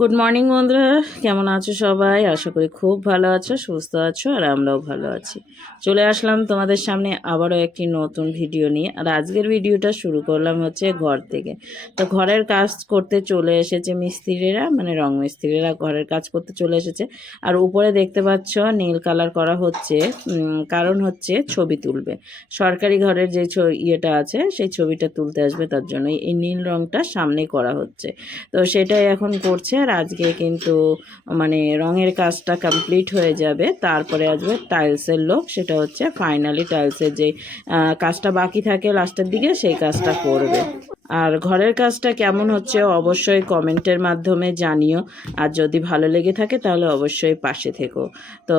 Good morning বন্ধুরা। কেমন আছো সবাই? আশা করি খুব ভালো আছো, সুস্থ আছো, আর আমরাও ভালো আছি। চলে আসলাম তোমাদের সামনে আবারও একটি নতুন ভিডিও নিয়ে। আর আজকের ভিডিওটা শুরু করলাম হচ্ছে ঘর থেকে। তো ঘরের কাজ করতে চলে এসেছে মিস্ত্রিরা মানে রং মিস্ত্রিরা ঘরের কাজ করতে চলে এসেছে। আর উপরে দেখতে পাচ্ছ, নীল কালার করা হচ্ছে কারণ হচ্ছে ছবি তুলবে। সরকারি ঘরের যে ইয়েটা আছে, সেই ছবিটা তুলতে আসবে, তার জন্য এই নীল রংটা সামনে করা হচ্ছে। তো সেটাই এখন করছে। আর আজকে কিন্তু মানে রঙের কাজটা কমপ্লিট হয়ে যাবে। তারপরে আসবে টাইলসের লোক সেটা হচ্ছে ফাইনালি টাইলসের যে কাজটা বাকি থাকে লাস্টের দিকে, সেই কাজটা করবে। আর ঘরের কাজটা কেমন হচ্ছে অবশ্যই কমেন্টের মাধ্যমে জানিও। আর যদি ভালো লেগে থাকে তাহলে অবশ্যই পাশে থেকো। তো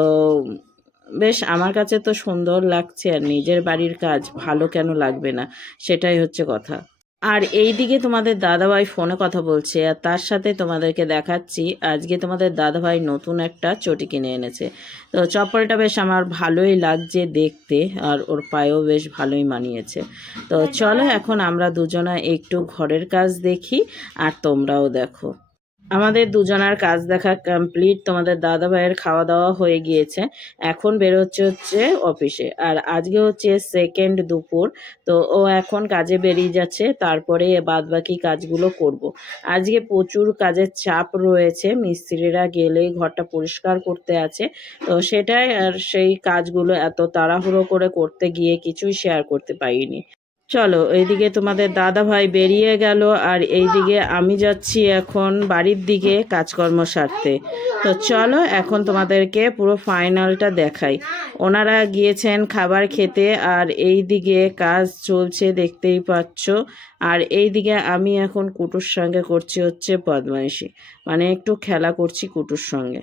বেশ, আমার কাছে তো সুন্দর লাগছে আর নিজের বাড়ির কাজ ভালো কেন লাগবে না, সেটাই হচ্ছে কথা। আর এই দিকে তোমাদের দাদাভাই ফোনে কথা বলছে আর তার সাথে তোমাদেরকে দেখাচ্ছি আজকে তোমাদের দাদাভাই নতুন একটা চটি কিনে এনেছে। তো চপ্পলটা বেশ আমার ভালোই লাগছে দেখতে আর ওর পায়েও বেশ ভালোই মানিয়েছে। তো চলো এখন আমরা দুজনা একটু ঘরের কাজ দেখি আর তোমরাও দেখো। আমাদের দুজনার কাজ দেখা কমপ্লিট তোমাদের দাদা ভাইয়ের খাওয়া দাওয়া হয়ে গিয়েছে। এখন বেরোচ্ছে হচ্ছে অফিসে। আর আজকে হচ্ছে সেকেন্ড দুপুর। তো ও এখন কাজে বেরিয়ে যাচ্ছে। তারপরে বাদ বাকি কাজগুলো করব। আজকে প্রচুর কাজের চাপ রয়েছে। মিস্ত্রিরা গেলেই ঘরটা পরিষ্কার করতে আছে। তো সেটাই আর সেই কাজগুলো এত তাড়াহুড়ো করে করতে গিয়ে কিছুই শেয়ার করতে পারিনি। চলো, এইদিকে তোমাদের দাদা ভাই বেরিয়ে গেল আর এইদিকে আমি যাচ্ছি এখন বাড়ির দিকে কাজকর্ম সারতে। তো চলো, এখন তোমাদেরকে পুরো ফাইনালটা দেখাই। ওনারা গিয়েছেন খাবার খেতে আর এই দিকে কাজ চলছে দেখতেই পাচ্ছ। আর এই দিকে আমি এখন কুটুর সঙ্গে করছি হচ্ছে বদমাইশি। মানে একটু খেলা করছি কুটুর সঙ্গে।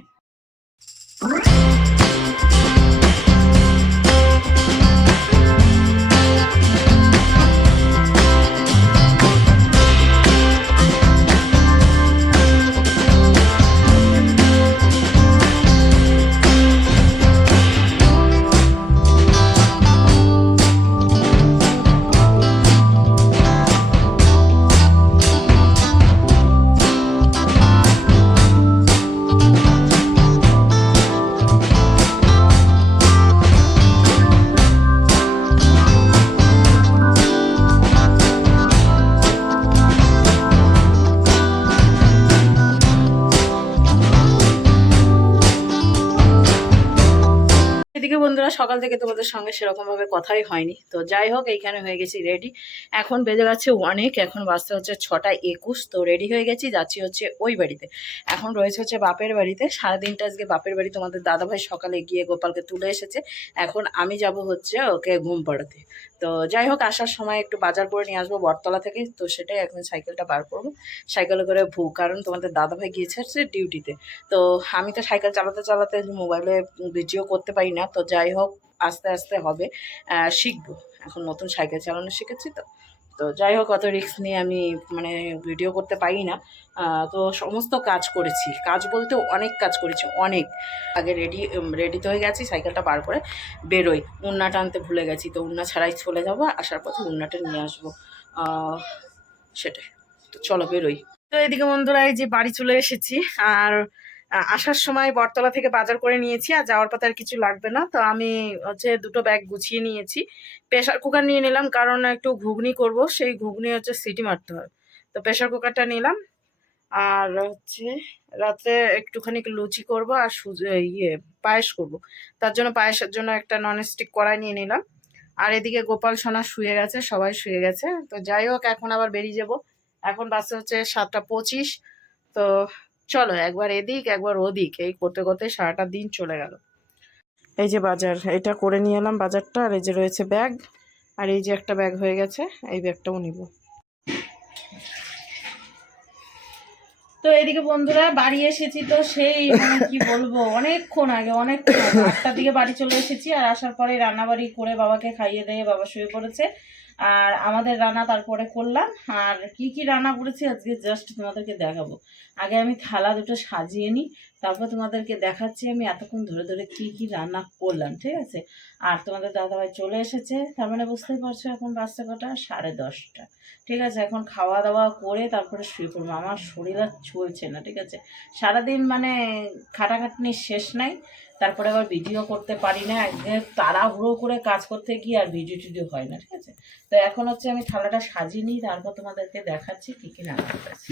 সকাল থেকে তোমাদের সঙ্গে সেরকমভাবে কথাই হয়নি। তো যাই হোক, এইখানে হয়ে গেছি রেডি এখন বেজে গেছে অনেক, এখন বাজতে হচ্ছে ছটা একুশ, তো রেডি হয়ে গেছি, যাচ্ছি হচ্ছে ওই বাড়িতে। এখন রয়েছে হচ্ছে বাপের বাড়িতে। সারাদিনটা আজকে বাপের বাড়ি তোমাদের দাদাভাই সকালে গিয়ে গোপালকে তুলে এসেছে। এখন আমি যাব হচ্ছে ওকে ঘুম পাড়াতে। তো যাই হোক, আসার সময় একটু বাজার করে নিয়ে আসব বটতলা থেকে। তো সেটাই এখন সাইকেলটা বার করব। সাইকেলে করে ভু কারণ তোমাদের দাদাভাই গিয়েছে হচ্ছে ডিউটিতে তো। আমি তো সাইকেল চালাতে চালাতে মোবাইলে ভিডিও করতে পারি না। তো যাই হোক আস্তে আস্তে হবে শিখব। এখন নতুন সাইকেল চালানো শিখেছি তো। তো যাই হোক, অত রিস্ক নিয়ে আমি মানে ভিডিও করতে পারি না। তো সমস্ত কাজ করেছি। কাজ বলতে অনেক কাজ করেছি, অনেক। আগে রেডি রেডি তো হয়ে গেছি, সাইকেলটা বার করে বেরোই। উন্নাটা আনতে ভুলে গেছি তো, উন্না ছাড়াই চলে যাব, আসার পথে উন্নাটা নিয়ে আসব। সেটাই। তো চলো বেরোই। তো এদিকে বন্ধুরা, এই যে বাড়ি চলে এসেছি, আর আসার সময় বটতলা থেকে বাজার করে নিয়েছি আর যাওয়ার পথে আর কিছু লাগবে না। তো আমি হচ্ছে দুটো ব্যাগ গুছিয়ে নিয়েছি। প্রেশার কুকার নিয়ে নিলাম কারণ একটু ঘুগনি করব, সেই ঘুগনি হচ্ছে সিটি মারতে হয়। তো প্রেশার কুকারটা নিলাম। আর হচ্ছে রাত্রে একটুখানি লুচি করব আর ইয়ে পায়েস করব। তার জন্য পায়েসের জন্য একটা ননস্টিক কড়াই নিয়ে নিলাম। আর এদিকে গোপাল, সোনা শুয়ে গেছে, সবাই শুয়ে গেছে। তো যাই হোক, এখন আবার বেরিয়ে যাব। এখন বাসে হচ্ছে সাতটা পঁচিশ। তো চলো একবার এদিক একবার ওদিক। এই করতে করতে সারাটা দিন চলে গেল। এই যে বাজার এটা করে নিয়ে এলাম বাজারটা আর এই যে রয়েছে ব্যাগ আর এই যে একটা ব্যাগ হয়ে গেছে এই ব্যাগটাও নিব। তো এদিকে বন্ধুরা বাড়ি এসেছি তো সেই মানে কি বলব অনেকক্ষণ আগে অনেকক্ষণ আটটার দিকে বাড়ি চলে এসেছি আর আসার পরে রান্নাবাড়ি করে বাবাকে খাইয়ে দিয়ে বাবা শুয়ে পড়েছে। আর আমাদের রান্না তারপরে করলাম। আর কি কি রান্না করেছি আজকে জাস্ট তোমাদেরকে দেখাবো। আগে আমি থালা দুটো সাজিয়ে নিই, তারপর তোমাদেরকে দেখাচ্ছি আমি এতক্ষণ ধরে ধরে কি কি রান্না করলাম, ঠিক আছে? আর তোমাদের দাদাভাই চলে এসেছে, তার মানে বুঝতেই পারছ এখন বাচ্চা কটা? সাড়ে দশটা। ঠিক আছে, এখন খাওয়া দাওয়া করে তারপরে শুয়ে পড়ব। আমার শরীর আর চলছে না, ঠিক আছে? সারাদিন মানে খাটাখাটনির শেষ নাই। তারপরে আবার ভিডিও করতে পারি না একদিন তাড়াহুড়ো করে কাজ করতে গিয়ে আর ভিডিও টিডিও হয় না ঠিক আছে? তো এখন হচ্ছে আমি থালাটা সাজিয়ে নিই তারপর তোমাদেরকে দেখাচ্ছি কী কী রান্না করেছি।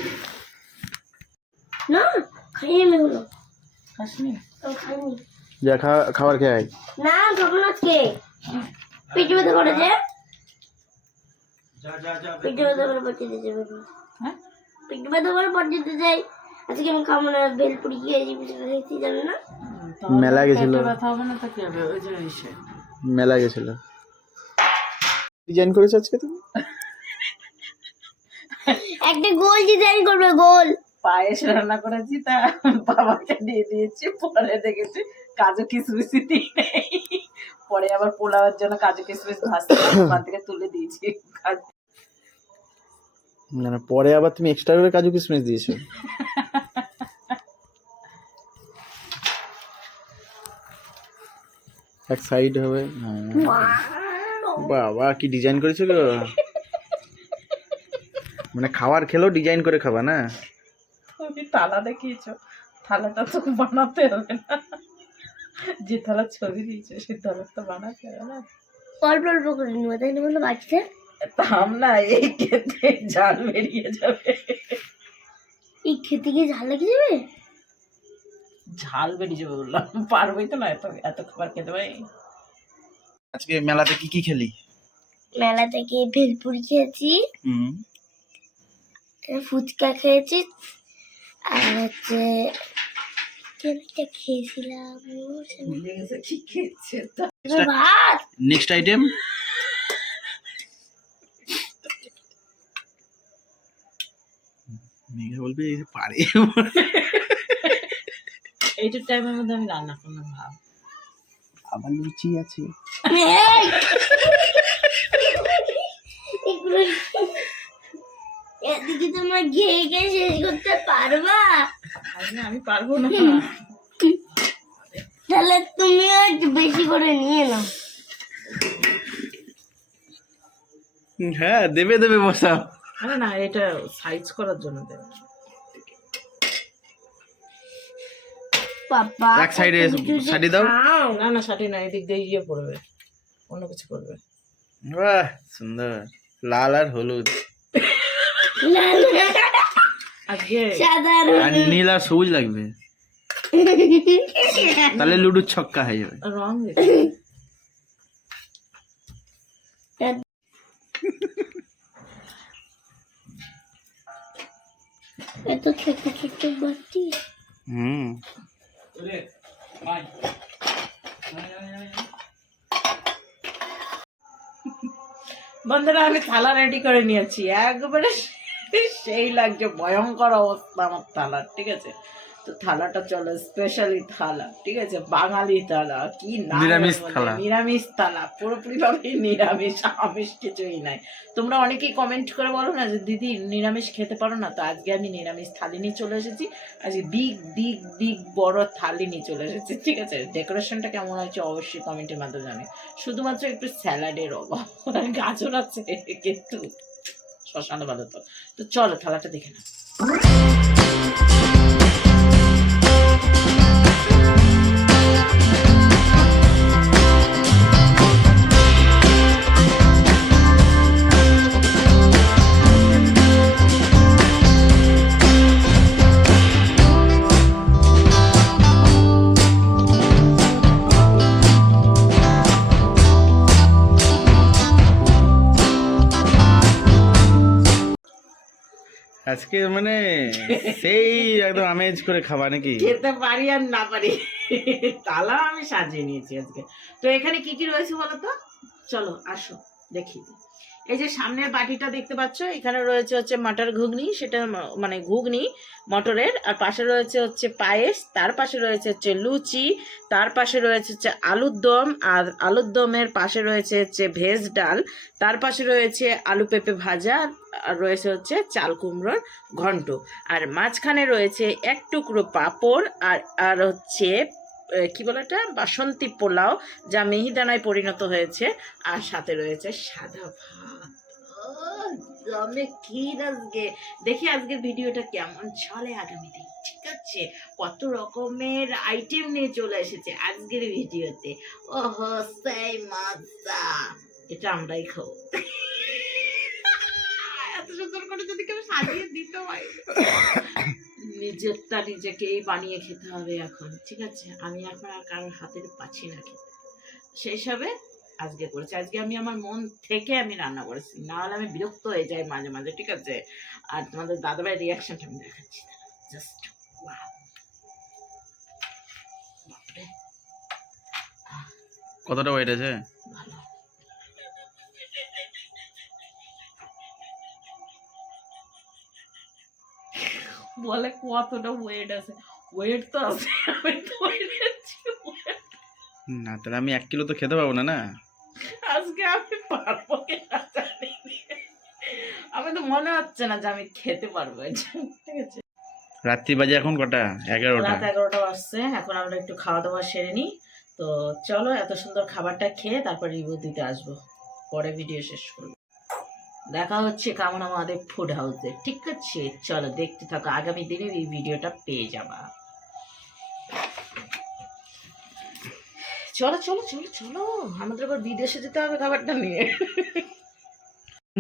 না খাইয়ে হলো খাসনি? তো খাইনি। যা খাবার খেয়ে না খাব না আজকে পেটে ব্যথা করেছে পেটে ব্যথা করে পচিয়ে দিতে যাবে হ্যাঁ? পেটে ব্যথা করে পচিয়ে দিতে যাই আজকে আমি খাব না বেলপুরি খেয়েছি পিঠে খেয়েছি জানো না? মেলা গেছিল। পেটে ব্যথা হবে না তো কি হবে? ওই যে ইসে মেলা গেছিল। ডিজাইন করেছ আজকে তুমি? একটা গোল ডিজাইন করবে গোল। পায়েস রান্না করেছি তা বাবাকে দিয়ে দিয়েছি পরে দেখেছি কাজু কিশমিশি দিই নেই। পরে আবার পোলাওয়ের জন্য কাজু কিশমিশ ভাজতে ওখান থেকে তুলে দিয়েছি। কাজ- মানে পরে আবার তুমি এক্সট্রা করে কাজু কিশমিশ দিয়েছ। এক সাইড হবে। বাবা কি ডিজাইন করেছ গো? মানে খাবার খেলেও ডিজাইন করে খাবা না? তুমি থালা দেখিয়েছো। থালাটা তো বানাতে হবে না। যে থালার ছবি দিয়েছ সেই থালা তো বানাতে হবে না। অল্প অল্প করে নিবো তাই না বলল বাচ্চা থাম না এই ক্ষেত্রে জাল বেরিয়ে যাবে। এই খেতে গিয়ে ঝাল লেগে যাবে? ঝাল বেরিয়ে যাবে বললাম। পারবোই তো না এত এত খাবার খেতে পারি। আজকে মেলাতে কি কি খেলি? মেলা থেকে ভেলপুরি খেয়েছি। হুম। ফুচকা খেয়েছি। আর হচ্ছে খেয়েছিলাম? কি খেয়েছে? ভাত। নেক্সট আইটেম মেঘা বলবে পারে। এইটুক টাইমের মধ্যে আমি রান্না করলাম ভাব। আবার লুচি আছে। এদিকে তোমার ঘেয়ে ঘেয়ে শেষ করতে পারবা? আমি পারব না। তাহলে একটু বেশি করে নিয়ে নাও। হ্যাঁ দেবে দেবে বসাও। আরে না এটা সাইজ করার জন্য দেবে। বাবা এক সাইডে সাইডে দাও। না না সাথে না এদিক দিয়ে ইয়ে পড়বে অন্য কিছু করবে বাহ সুন্দর। লাল আর হলুদ। আর নীল আর সবুজ লাগবে। তাহলে লুডুর ছক্কা হয়ে যাবে। রং এত ছোট ছোট বাটি হুম। বন্ধুরা, আমি থালা রেডি করে নিয়েছি। একবারে সেই লাগছে, ভয়ঙ্কর অবস্থা আমার থালার, ঠিক আছে? তো থালাটা চলো স্পেশালি থালা ঠিক আছে? বাঙালি থালা কি নাম নিরামিষ থালা। নিরামিষ থালা পুরোপুরি ভাবে নিরামিষ আমিষ কিছুই নাই। তোমরা অনেকেই কমেন্ট করে বলো না যে দিদি নিরামিষ খেতে পারো না? তো আজকে আমি নিরামিষ থালি নিয়ে চলে এসেছি। আজকে বিগ বিগ বিগ বড় থালি নিয়ে চলে এসেছি ঠিক আছে? ডেকোরেশনটা কেমন হয়েছে অবশ্যই কমেন্টের মাধ্যমে জানে শুধুমাত্র একটু স্যালাডের অভাব। গাজর আছে কিন্তু শ্মশানে ভালো তো তো চলো থালাটা দেখে না আজকে মানে সেই একদম আমেজ করে খাবা নাকি? খেতে পারি আর না পারি। তালা আমি সাজিয়ে নিয়েছি আজকে। তো এখানে কি কি রয়েছে বলো তো? চলো, আসো, দেখি। এই যে সামনের বাটিটা দেখতে পাচ্ছ, এখানে রয়েছে হচ্ছে মটর ঘুগনি, সেটা মানে ঘুগনি, মটরের, আর পাশে রয়েছে হচ্ছে পায়েস, তার পাশে রয়েছে হচ্ছে লুচি, তার পাশে রয়েছে হচ্ছে আলুর দম, আর আলুর দমের পাশে রয়েছে হচ্ছে ভেজ ডাল, তার পাশে রয়েছে আলু পেঁপে ভাজা, আর রয়েছে হচ্ছে চাল কুমড়োর ঘন্ট। আর মাঝখানে রয়েছে এক টুকরো পাঁপড়, আর আর হচ্ছে কি বলে এটা? বাসন্তী পোলাও, যা মিহিদানায় পরিণত হয়েছে আর সাথে রয়েছে সাদা ভাত। দমে আজকে দেখি আজকের ভিডিওটা কেমন চলে আগামী দিন। ঠিক আছে, কত রকমের আইটেম নিয়ে চলে এসেছে আজকের ভিডিওতে। ওহো, সেই মজা। এটা আমরাই খাব। এত সুন্দর করে যদি কেউ সাজিয়ে দিত হয়। নিজেরটা নিজেকেই বানিয়ে খেতে হবে এখন, ঠিক আছে? আমি এখন আর কারোর হাতের পাচ্ছি না খেতে। সেই হিসাবে আজকে করেছি। আজকে আমি আমার মন থেকে আমি রান্না করেছি। না হলে আমি বিরক্ত হয়ে যাই মাঝে মাঝে, ঠিক আছে? আর তোমাদের দাদাভাইয়ের রিয়াকশনটা আমি দেখাচ্ছি। জাস্ট কতটা ওয়েট আছে? বলে কতটা ওয়েট আছে। ওয়েট তো আছে আমি তো না তাহলে আমি এক কিলো তো খেতে পারব না না? আজকে আমি পারব কিনা জানি আমি তো মনে হচ্ছে না যে আমি খেতে পারব ঠিক আছে। রাত্রি বাজে এখন কটা? এগারোটা। রাত এগারোটা বাজছে এখন আমরা একটু খাওয়া দাওয়া সেরে নিই। তো চলো এত সুন্দর খাবারটা খেয়ে তারপর রিভিউ দিতে আসব। পরে ভিডিও শেষ করব। দেখা হচ্ছে কেমন আমাদের ফুড হাউসে ঠিক আছে চলো দেখতে থাকো আগামী দিনে এই ভিডিওটা পেয়ে যাবা। চলো চলো চলো চলো আমাদের আবার বিদেশে যেতে হবে খাবারটা নিয়ে।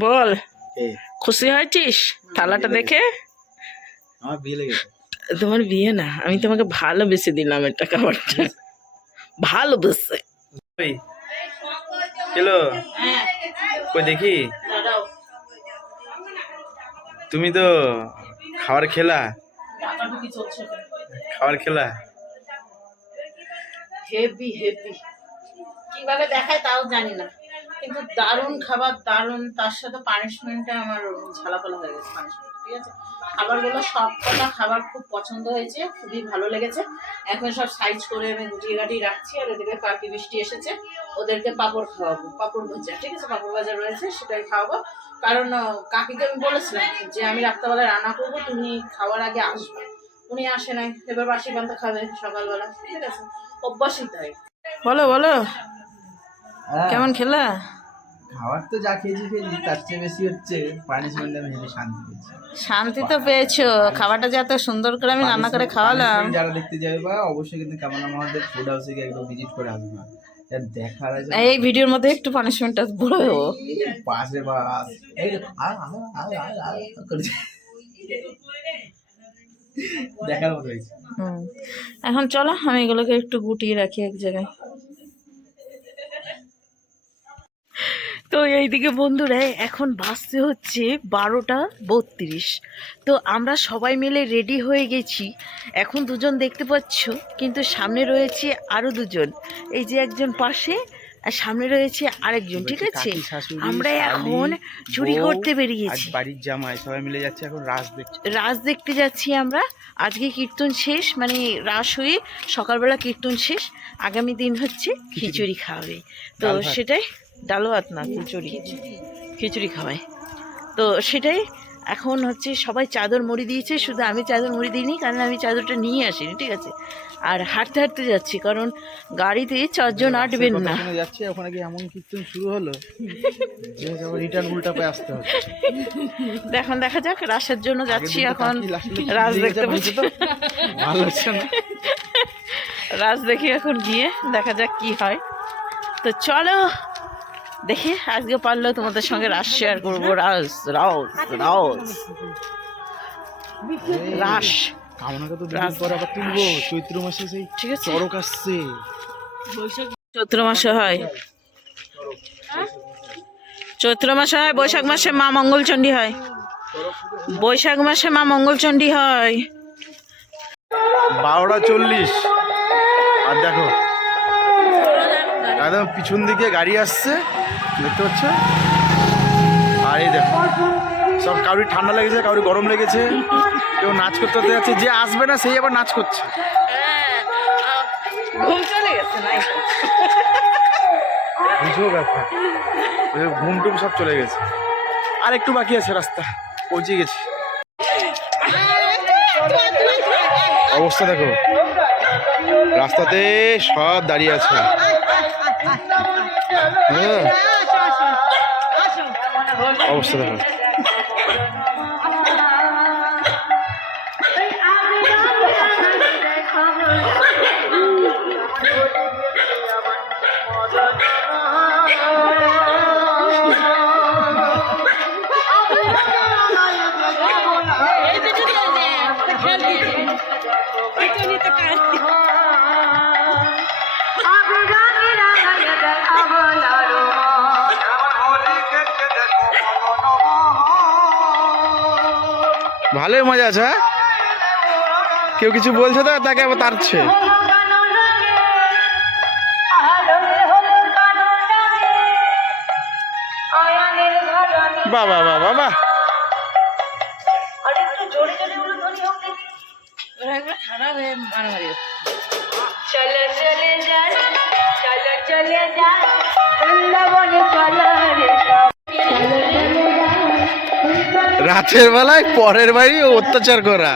বল খুশি হয়েছিস? থালাটা দেখে? আমার বিয়ে লেগেছে। তোমার বিয়ে না আমি তোমাকে ভালোবেসে দিলাম এটা খাবারটা। ভালোবেসে। হ্যালো কই দেখি? তুমি তো খাবার খেলা? খাবার খেলা? হেভি হেভি কীভাবে দেখায় তাও জানি না। কিন্তু দারুণ খাবার, দারুণ, তার সাথে পানিশমেন্টটা আমার ঝালাপালা হয়ে গেছে পানিশমেন্ট ঠিক আছে? খাবারগুলো সব কটা খাবার খুব পছন্দ হয়েছে খুবই ভালো লেগেছে। এখন সব সাইজ করে আমি গুটিয়ে গাটিয়ে রাখছি আর এদিকে কাকি বৃষ্টি এসেছে। ওদেরকে পাপড় খাওয়াবো পাপড় ভাজা ঠিক আছে? পাপড় ভাজা রয়েছে সেটাই খাওয়াবো। কারণ কাকিকে আমি বলেছিলাম যে আমি রাত্রেবেলা রান্না করব তুমি খাওয়ার আগে আসবে। উনি আসে নাই এবার বাসি পান্তা খাবে সকালবেলা ঠিক আছে? অভ্যাসই তাই। বলো বলো। কেমন খেলা? খাবার তো যা খেয়েছি খেয়েছি তার চেয়ে বেশি হচ্ছে পানিশমেন্ট আমি হেবি শান্তি পেয়েছি। শান্তি তো পেয়েছ খাবারটা যে এত সুন্দর করে আমি রান্না করে খাওয়ালাম। যারা দেখতে যাবে বা অবশ্যই কিন্তু কেমন আমাদের ফুড হাউসে গিয়ে একদম ভিজিট করে আসবে। দেখার এই ভিডিওর মধ্যে একটু পানিশমেন্টটা বড় পাশে বাস এই। দেখার মতো হয়েছে। এখন চলো আমি এগুলোকে একটু গুটিয়ে রাখি এক জায়গায়। তো এইদিকে বন্ধুরা এখন বাসতে হচ্ছে বারোটা বত্রিশ। তো আমরা সবাই মিলে রেডি হয়ে গেছি। এখন দুজন দেখতে পাচ্ছ কিন্তু সামনে রয়েছে আরও দুজন। এই যে একজন পাশে আর সামনে রয়েছে আরেকজন ঠিক আছে? আমরা এখন চুরি করতে বেরিয়েছি বাড়ির জামাই সবাই মিলে যাচ্ছে এখন রাস দেখছে। রাস দেখতে যাচ্ছি আমরা। আজকে কীর্তন শেষ মানে রাস হয়ে সকালবেলা কীর্তন শেষ। আগামী দিন হচ্ছে খিচুড়ি। খাওয়াবে তো সেটাই ডাল ভাত না খিচুড়ি? খিচুড়ি। খাওয়ায়। তো সেটাই এখন হচ্ছে সবাই চাদর মুড়ি দিয়েছে শুধু আমি চাদর মুড়ি দিইনি কারণ আমি চাদরটা নিয়ে আসিনি ঠিক আছে? আর হাঁটতে হাঁটতে যাচ্ছি কারণ গাড়িতে চারজন আটবেন না। যাচ্ছে ওখানে গিয়ে এমন কীর্তন শুরু হলো রিটার্ন উল্টা পায়ে আসতে হবে এখন দেখা যাক রাসের জন্য যাচ্ছি এখন। রাস দেখতে পাচ্ছি বলছে তো, ভালো হচ্ছে না? রাজ দেখি এখন গিয়ে দেখা যাক কি হয়। তো চলো দেখি আজকে পারলেও তোমাদের সঙ্গে রাস শেয়ার করব রাস রাস রাস। রাস। কামনাকে তো রাস। পর আবার তুলবো চৈত্র মাসে সেই ঠিক আছে। চড়ক আসছে। চৈত্র মাসে হয়। চৈত্র মাসে হয় বৈশাখ মাসে মা মঙ্গলচণ্ডী হয়। বৈশাখ মাসে মা মঙ্গলচণ্ডী হয়। বারোটা চল্লিশ। আর দেখো একদম পিছন দিকে গাড়ি আসছে। দেখতে পাচ্ছ? কারোর ঠান্ডা লেগেছে কারোর গরম লেগেছে। কেউ নাচ করতে করতে যাচ্ছে যে আসবে না সেই আবার নাচ করছে। ঘুম চলে গেছে নাই বুঝো ব্যাপার। ঘুম টুম সব চলে গেছে। আর একটু বাকি আছে রাস্তা পৌঁছে গেছি। অবস্থা দেখো। রাস্তাতে সব দাঁড়িয়ে আছে। হ্যাঁ। অবস্থা দেখো ভালোই মজা আছে হ্যাঁ? কেউ কিছু বলছে তো তাকে আবার তারছে বাবা বাহ। রাতের বেলায় পরের বাড়ি অত্যাচার করা।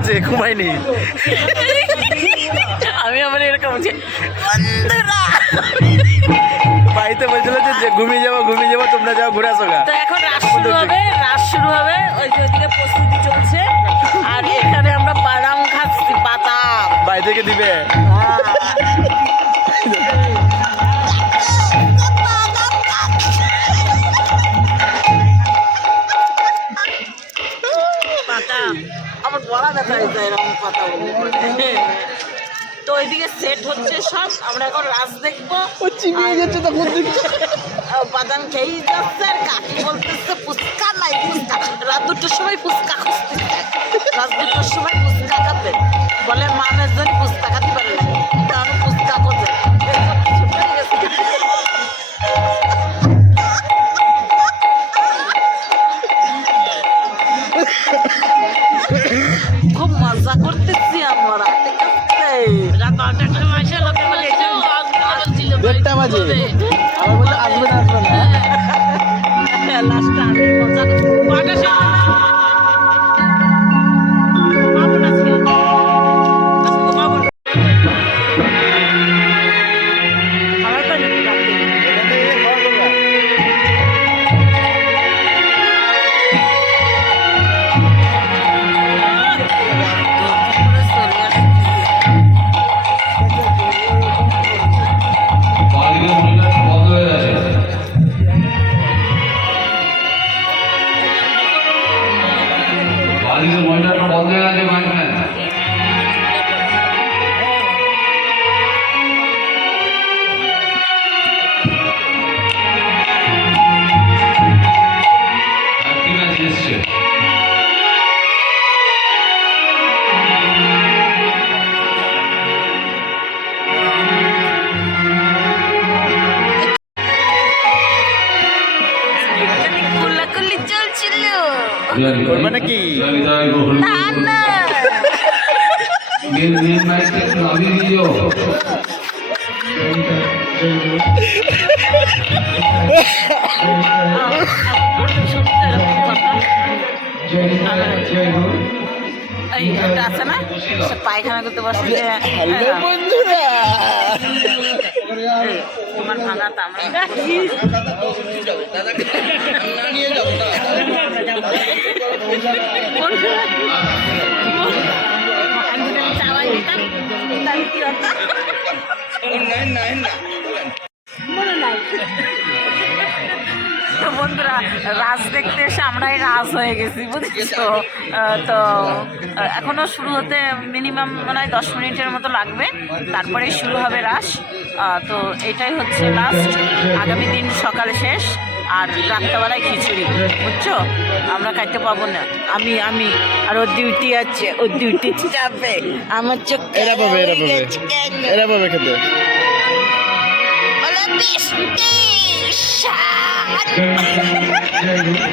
হয়নি আমি আমার এরকম আছি বন্ধুরা! বাড়িতে বলছিল যে ঘুমিয়ে যাব ঘুমিয়ে যাব তোমরা যাও ঘুরে আসো গা। তো এখন রাস শুরু হবে রাস শুরু হবে ওই যে ওইদিকে প্রস্তুতি চলছে। আর এখানে আমরা বাদাম খাচ্ছি বাদাম। বাড়ি থেকে দিবে। বাদাম তো ওইদিকে সেট হচ্ছে সব আমরা এখন রাস দেখব। চিবিয়ে যাচ্ছে তখন বাদাম খেয়েই যাচ্ছে আর কাকি বলতেছে ফুচকা নাই ফুচকা। রাত দুটোর সময় ফুচকা খুঁজতেছে রাত দুটোর সময় ফুচকা খাবে। একটা আছে না সে পায়খানা করতে বসে যে বন্ধুরা এই, তোমার ভাঙা তো আমার আমি যদি চাওয়াই দিতাম, তাহলে কি হতো? মনে নাই। বন্ধুরা রাজ দেখতে এসে আমরাই রাজ হয়ে গেছি বুঝছ? তো আহ, এখনও শুরু হতে মিনিমাম মনে হয় দশ মিনিটের মতো লাগবে। তারপরেই শুরু হবে রাস তো এটাই হচ্ছে লাস্ট আগামী দিন সকালে শেষ। আর রাত্রেবেলায় খিচুড়ি বুঝছ? আমরা খাইতে পাবো না। আমি আমি আর ওর ডিউটি আছে ওর ডিউটি যাবে। আমার চোখ এরা পাবে এরা পাবে। এরা পাবে খেতে। বলে বৃষ্টি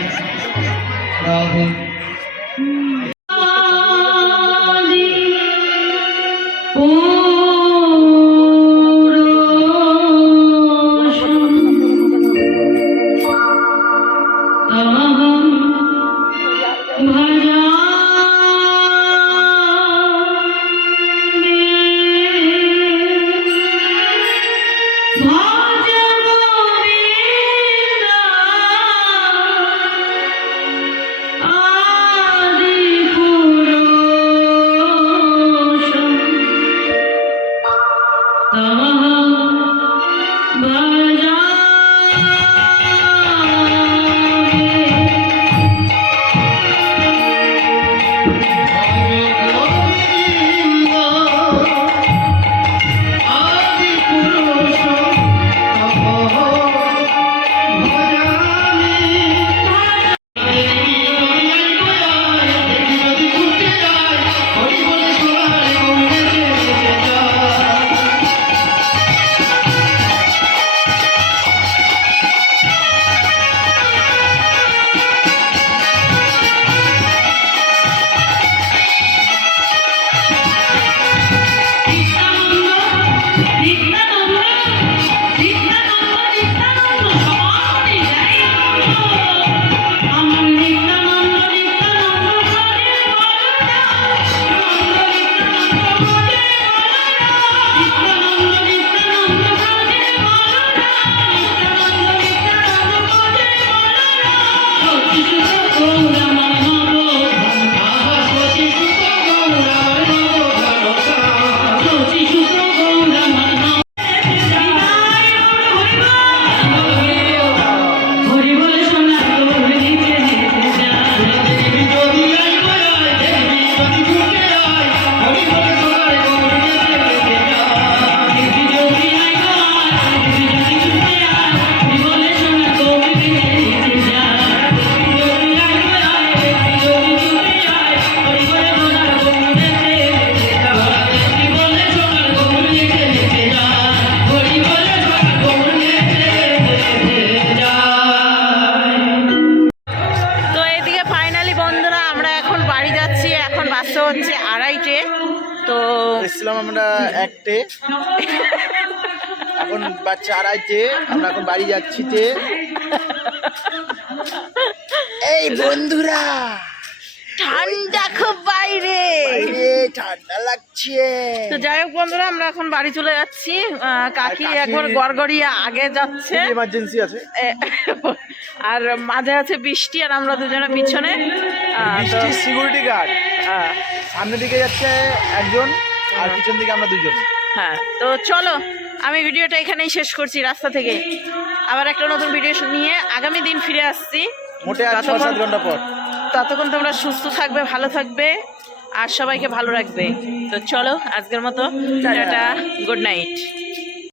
যাচ্ছি হচ্ছে আড়াইটে তো এসেছিলাম আমরা একটে এখন বাচ্চা আড়াইটে আমরা এখন বাড়ি যাচ্ছি যে এই বন্ধুরা! ঠান্ডা খুব বাইরে। ঠান্ডা লাগছে। তো যাই হোক বন্ধুরা আমরা এখন বাড়ি চলে যাচ্ছি। কাকি একবার গড়গড়িয়ে আগে যাচ্ছে। ইমার্জেন্সি আছে। আর মাঝে আছে বৃষ্টি আর আমরা দুজনে পিছনে। সিকিউরিটি গার্ড সামনের দিকে যাচ্ছে একজন আর পিছন দিকে আমরা দুজন। হ্যাঁ তো চলো আমি ভিডিওটা এখানেই শেষ করছি রাস্তা থেকে। আবার একটা নতুন ভিডিও নিয়ে আগামী দিন ফিরে আসছি। মোটে আর ছ সাত ঘণ্টা পর। ততক্ষণ তোমরা সুস্থ থাকবে ভালো থাকবে আর সবাইকে ভালো রাখবে। তো চলো আজকের মতো টাটা। Good night